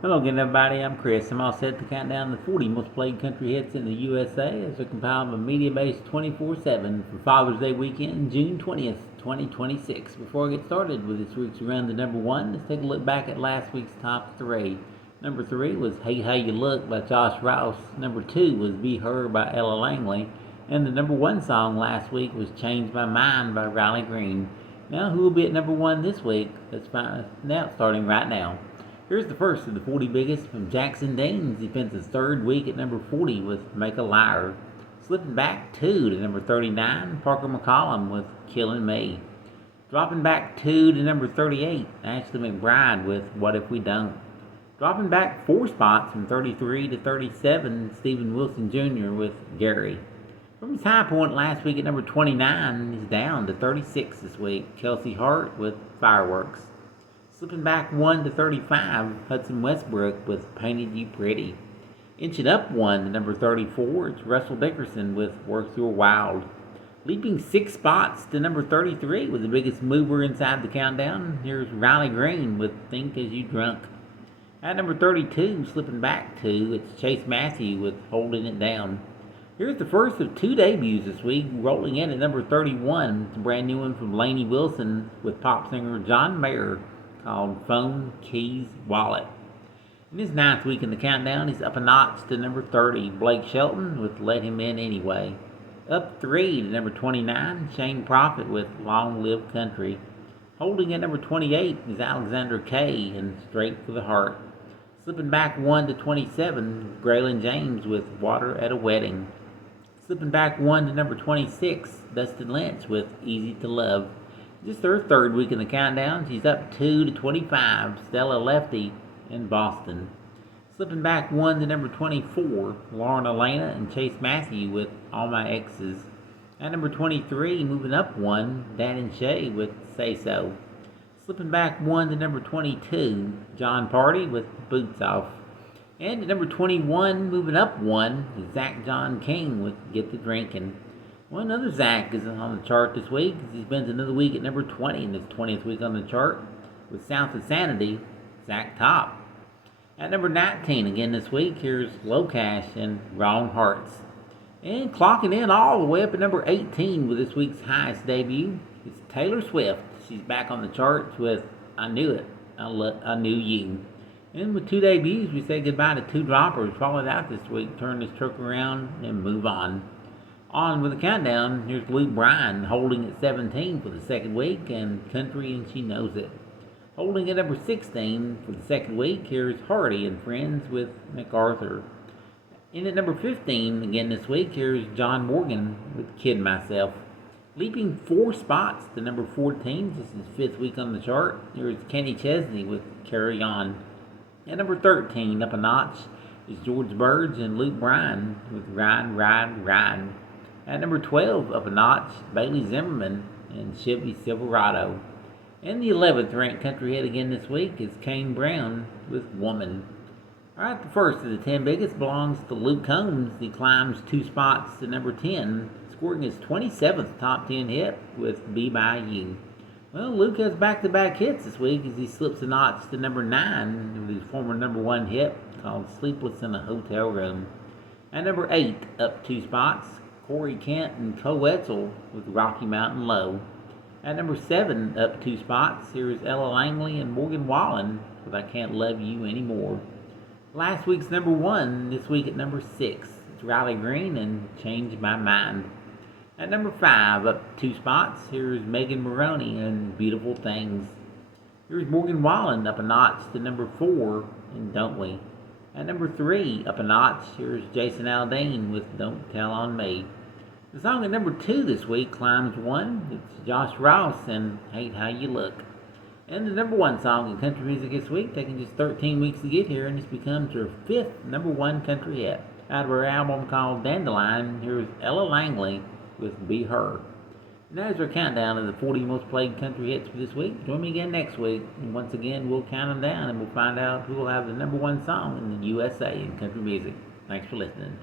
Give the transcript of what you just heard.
Hello again, everybody. I'm Chris. I'm all set to count down the 40 most played country hits in the USA as they're compiled by MediaBase 24/7 for Father's Day weekend, June 20th, 2026. Before I get started with this week's Around the Number One, let's take a look back at last week's top three. Number three was Hey How You Look by Josh Rouse. Number two was Be Her by Ella Langley. And the number one song last week was Change My Mind by Riley Green. Now, who will be at number one this week? Let's find out starting right now. Here's the first of the 40 biggest from Jackson Daines. He spends his third week at number 40 with Make a Liar. Slipping back two to number 39, Parker McCollum with Killing Me. Dropping back two to number 38, Ashley McBryde with What If We Don't. Dropping back four spots from 33 to 37, Stephen Wilson Jr. with Gary. From his high point last week at number 29, he's down to 36 this week, Kelsey Hart with Fireworks. Slipping back one to 35, Hudson Westbrook with Painted You Pretty. Inching up one to number 34, it's Russell Dickerson with Worth Your Wild. Leaping six spots to number 33 with the biggest mover inside the countdown, here's Riley Green with Think As You Drunk. At number 32, slipping back two, it's Chase Matthew with Holding It Down. Here's the first of two debuts this week, rolling in at number 31. It's a brand new one from Lainey Wilson with pop singer John Mayer, called Phone, Keys, Wallet. In his ninth week in the countdown, he's up a notch to number 30, Blake Shelton with Let Him In Anyway. Up three to number 29, Shane Prophet with Long Live Country. Holding at number 28 is Alexander Kay and Straight for the Heart. Slipping back one to 27, Graylin James with Water at a Wedding. Slipping back one to number 26, Dustin Lynch with Easy to Love. Just her third week in the countdown, she's up 2 to 25, Stella Lefty in Boston. Slipping back one to number 24, Lauren Elena and Chase Matthew with All My Exes. At number 23, moving up one, Dan and Shay with Say So. Slipping back one to number 22, John Party with Boots Off. And at number 21, moving up one, Zach John King with Get the Drinkin'. One other Zach is on the chart this week. He spends another week at number 20 in his 20th week on the chart with South of Sanity, Zach Top. At number 19 again this week, here's Low Cash and Wrong Hearts. And clocking in all the way up at number 18 with this week's highest debut, it's Taylor Swift. She's back on the charts with I Knew It, I Knew You. And with two debuts, we say goodbye to two droppers. Followed out this week, turn this truck around and move on. On with the countdown, here's Luke Bryan holding at 17 for the second week, and Country and She Knows It. Holding at number 16 for the second week, here's Hardy and Friends with MacArthur. And at number 15 again this week, here's John Morgan with Kid Myself. Leaping four spots to number 14, this is his fifth week on the chart, here's Kenny Chesney with Carry On. At number 13, up a notch, is George Burge and Luke Bryan with Ride, Ride, Ride. At number 12, up a notch, Bailey Zimmerman and Chevy Silverado. And the 11th ranked country hit again this week is Kane Brown with Woman. Alright, the first of the 10 biggest belongs to Luke Combs. He climbs two spots to number 10, scoring his 27th top 10 hit with Be By You. Well, Luke has back-to-back hits this week as he slips a notch to number 9 with his former number 1 hit called Sleepless in a Hotel Room. At number 8, up two spots, Corey Kent and Co Wetzel with Rocky Mountain Low. At number 7, up two spots, here's Ella Langley and Morgan Wallen with I Can't Love You Anymore. Last week's number 1, this week at number 6, it's Riley Green and Change My Mind. At number 5, up two spots, here's Megan Maroney and Beautiful Things. Here's Morgan Wallen up a notch to number 4 in Don't We. At number 3, up a notch, here's Jason Aldean with Don't Tell on Me. The song at number 2 this week climbs one. It's Josh Rouse and Hate How You Look. And the number 1 song in country music this week, taking just 13 weeks to get here, and this becomes her 5th number 1 country hit. Out of her album called Dandelion, here's Ella Langley with Be Her. And that is our countdown of the 40 most played country hits for this week. Join me again next week, and once again we'll count them down and we'll find out who will have the number 1 song in the USA in country music. Thanks for listening.